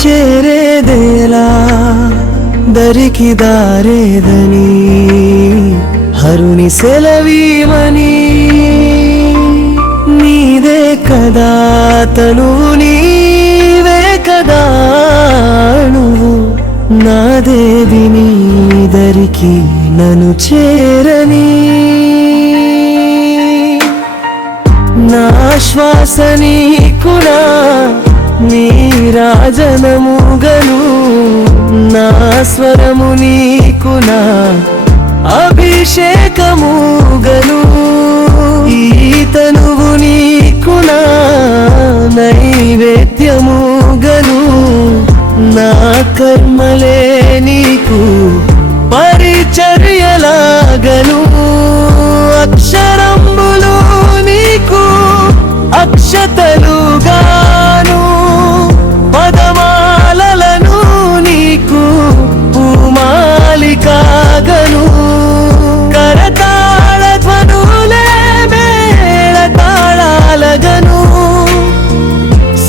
చేరేదేలా దరికి దారేదని హరుని సెలవీమని నీదే కదా తనువు నీవే కదా నువ్వు నాదేది నీ దరికి నన్ను చేరని నా శ్వాస నీకునా నీ రాజనముగను నా స్వరము నీకునా అభిషేకముగను ఈ తనువు నీకునా నైవేద్యముగను నా కర్మలే నీకు పరిచర్యలాగను అక్షరంబులు నీకు అక్షతలుగాను పదమాలలను నీకు పూమాలికాగను కరతాళ ధ్వనులే మేళ తాళాలగను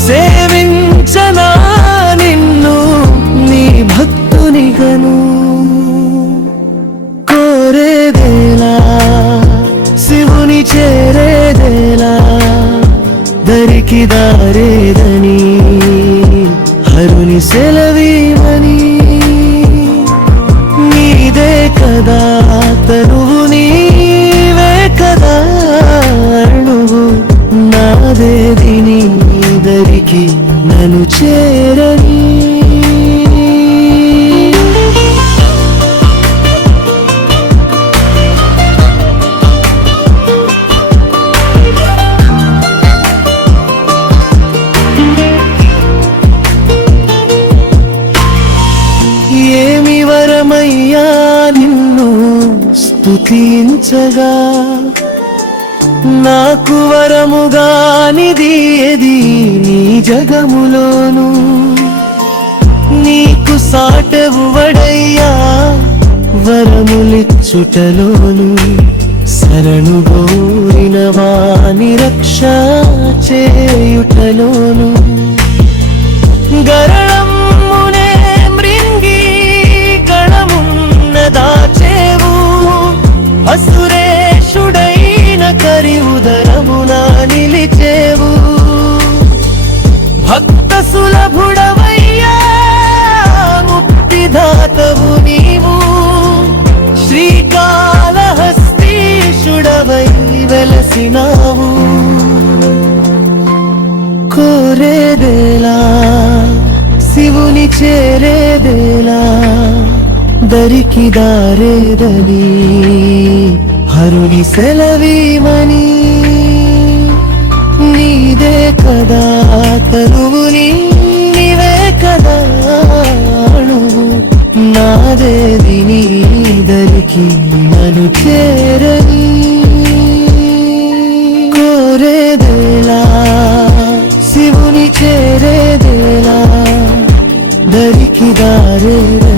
సేవించనా నిన్ను నీ భక్తునిగను కోరేదేలా శివుని చేరేదేలా దరికి దారేదని హరుని సెలవీమని నీదే కదా తనువు నీవే కదా నువ్వు నాదేది నీ దరికి నన్ను చేరని ఏమి వరమయ్యా నిన్ను స్తుతించగా నాకు వరముగానిది ఏది నీ జగములోను నీకు సాటెవ్వడయ్యా వరములిచ్చుటలోను శరణు గోరిన వాని రక్ష చేయుటలోను గరళమునే మృంగి గణమున్న దాచేవు అసురేషుడైన కరి ఉదరమున నిలిచేవు భక్త సులభుడవయ్యా ముక్తిదాతవు నీవు శ్రీకాళహస్తీశుడవై వెలసినావు కోరేదేలా శివుని చేరేదేలా దరికి దారేదని హరుని సెలవీమని నీదే కదా తనువు నీవే కదా నువ్వు నాదేది నీ దరికి నన్ను చేరని కోరేదేలా శివుని చేరేదేలా దరికి దారేదని